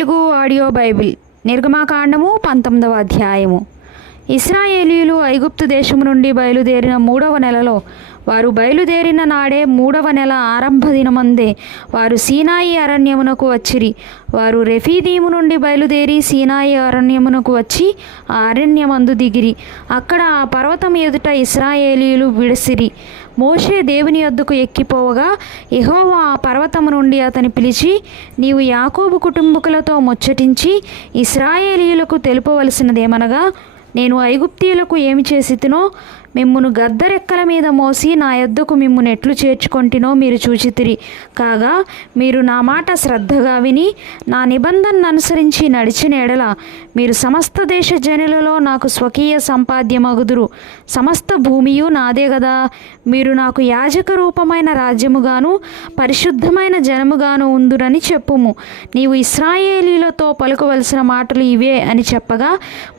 Telugu audio Bible నిర్గమాకాండము 19వ అధ్యాయము. ఇశ్రాయేలీయులు ఐగుప్తు దేశము నుండి బయలుదేరిన 3వ నెలలో, వారు బయలుదేరిన నాడే 3వ నెల ఆరంభ దినమందే వారు సీనాయి అరణ్యమునకు వచ్చిరి. వారు రెఫీదీము నుండి బయలుదేరి సీనాయి అరణ్యమునకు వచ్చి ఆ అరణ్యమందు దిగిరి. అక్కడ ఆ పర్వతం ఎదుట ఇశ్రాయేలీయులు విడిసిరి. మోషే దేవుని యొద్దకు ఎక్కిపోవగా యెహోవా ఆ పర్వతము నుండి అతని పిలిచి, నీవు యాకోబు కుటుంబకులతో ముచ్చటించి ఇశ్రాయేలీయులకు తెలుపవలసినదేమనగా, నేను ఐగుప్తీయులకు ఏమి చేసితినో మిమ్మును గద్దరెక్కల మీద మోసి నా యొద్దకు మిమ్మును ఎట్లు చేర్చుకొంటినో మీరు చూచితిరి. కాగా మీరు నా మాట శ్రద్ధగా విని నా నిబంధనను అనుసరించి నడిచిన ఎడల మీరు సమస్త దేశ జనులలో నాకు స్వకీయ సంపాద్యమగుదురు. సమస్త భూమియు నాదే గదా. మీరు నాకు యాజక రూపమైన రాజ్యముగాను పరిశుద్ధమైన జనముగాను ఉందురని చెప్పుము. నీవు ఇశ్రాయేలీలతో పలుకవలసిన మాటలు ఇవే అని చెప్పగా,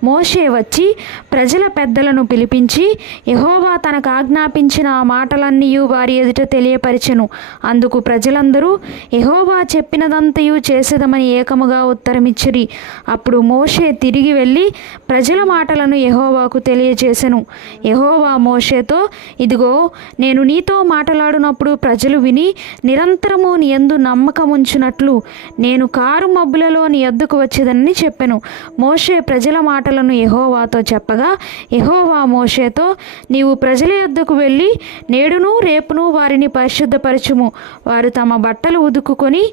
మోషే వచ్చి ప్రజల పెద్దలను పిలిపించి యెహోవా తనకు ఆజ్ఞాపించిన ఆ మాటలన్నీ వారి ఎదుట తెలియపరిచెను. అందుకు ప్రజలందరూ యెహోవా చెప్పినదంతయు చేసేదమని ఏకముగా ఉత్తరమిచ్చిరి. అప్పుడు మోషే తిరిగి వెళ్ళి ప్రజల మాటలను యెహోవాకు తెలియజేసెను. యెహోవా మోషేతో, ఇదిగో నేను నీతో మాట్లాడినప్పుడు ప్రజలు విని నిరంతరము నీ యందు నమ్మకముంచునట్లు నేను కారు మబ్బులలో నీ యొద్దకు వచ్చేదని చెప్పెను. మోషే ప్రజల మాటలను యెహోవాతో చెప్పగా, యెహోవా మోషేతో, నీవు ప్రజల యొద్దకు వెళ్ళి నేడును రేపును వారిని పరిశుద్ధపరచుము. వారు తమ బట్టలు ఉదుకుకొని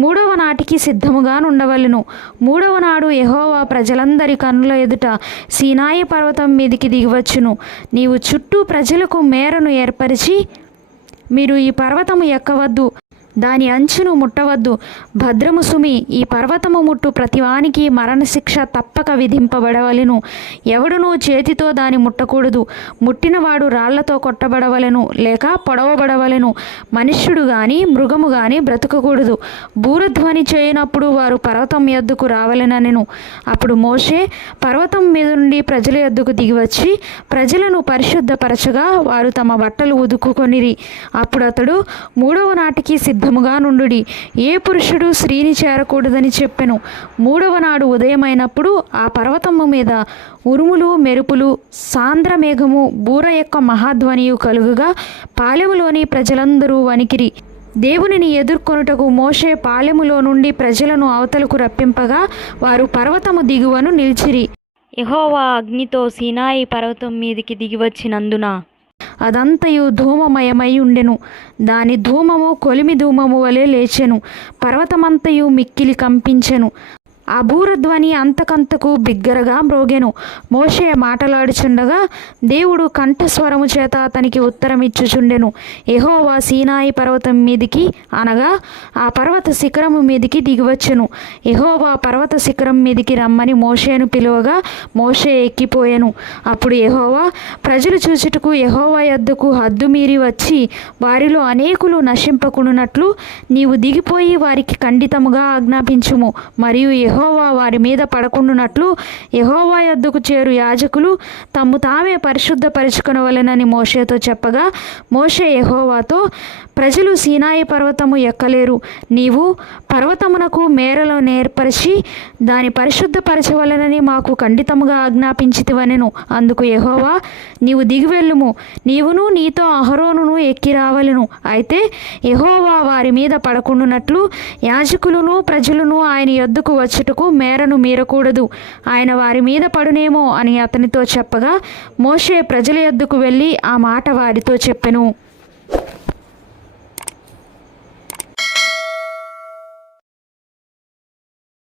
3వ నాటికి సిద్ధముగా ఉండవలెను. 3వ నాడు యెహోవా ప్రజలందరి కన్నుల ఎదుట సీనాయి పర్వతం మీదికి దిగివచ్చును. నీవు చుట్టూ ప్రజలకు మేరను ఏర్పరిచి, మీరు ఈ పర్వతము ఎక్కవద్దు, దాని అంచును ముట్టవద్దు. భద్రము సుమి, ఈ పర్వతము ముట్టు ప్రతివానికి మరణశిక్ష తప్పక విధింపబడవలెను. ఎవడునూ చేతితో దాని ముట్టకూడదు. ముట్టినవాడు రాళ్లతో కొట్టబడవలెను, లేక పొడవబడవలెను. మనుష్యుడు గాని మృగము గాని బ్రతకకూడదు. బూరధ్వని చేయనప్పుడు వారు పర్వతం యొద్దకు రావలెననెను. అప్పుడు మోషే పర్వతం మీద నుండి ప్రజల యొద్దకు దిగివచ్చి ప్రజలను పరిశుద్ధపరచగా వారు తమ బట్టలు ఉదుకుకొనిరి. అప్పుడు అతడు 3వ నాటికి సిద్ధముగా నుండుడి, ఏ పురుషుడు స్త్రీని చేరకూడదని చెప్పెను. 3వ నాడు ఉదయమైనప్పుడు ఆ పర్వతము మీద ఉరుములు మెరుపులు సాంద్ర మేఘము బూర యొక్క మహాధ్వనియు కలుగుగా పాలెములోని ప్రజలందరూ వణికిరి. దేవునిని ఎదుర్కొనుటకు మోషే పాలెములో నుండి ప్రజలను అవతలకు రప్పింపగా వారు పర్వతము దిగువను నిలిచిరి. యెహోవా అగ్నితో సీనాయి పర్వతం మీదికి దిగివచ్చినందున అదంతయు ధూమమయమై ఉండెను. దాని ధూమము కొలిమి ధూమము వలె లేచెను. పర్వతమంతయు మిక్కిలి కంపించెను. ఆ బూరధ్వని అంతకంతకు బిగ్గరగా మ్రోగెను. మోషే మాటలాడుచుండగా దేవుడు కంఠస్వరము చేత అతనికి ఉత్తరమిచ్చుచుండెను. యెహోవా సీనాయి పర్వతం మీదికి, అనగా ఆ పర్వత శిఖరము మీదికి దిగివచ్చెను. యెహోవా పర్వత శిఖరం మీదికి రమ్మని మోషేను పిలువగా మోషే ఎక్కిపోయెను. అప్పుడు యెహోవా ప్రజలు చూచుటకు యెహోవా యొద్దకు హద్దు మీరి వచ్చి వారిలో అనేకులు నశింపకున్నట్లు నీవు దిగిపోయి వారికి ఖండితముగా ఆజ్ఞాపించుము. మరియు యెహోవా వారి మీద పడకుండునట్లు యెహోవా యొద్దకు చేరు యాజకులు తమ్ము తామే పరిశుద్ధపరచుకొనవలెనని మోషేతో చెప్పగా, మోషే యెహోవాతో, ప్రజలు సీనాయి పర్వతము ఎక్కలేరు. నీవు పర్వతమునకు మేరలో నేర్పరిచి దాని పరిశుద్ధపరచవలెనని మాకు ఖండితముగా ఆజ్ఞాపించితివనెను. అందుకు యెహోవా, నీవు దిగివెళ్ళుము, నీవును నీతో అహరోనును ఎక్కి రావలెను. అయితే యెహోవా వారి మీద పడకుండునట్లు యాజకులను ప్రజలను ఆయన యొద్దకు వచ్చుటకు మేరను మీరకూడదు. ఆయన వారి మీద పడునేమో అని అతనితో చెప్పగా మోషే ప్రజల యొద్దకు వెళ్ళి ఆ మాట వారితో చెప్పెను.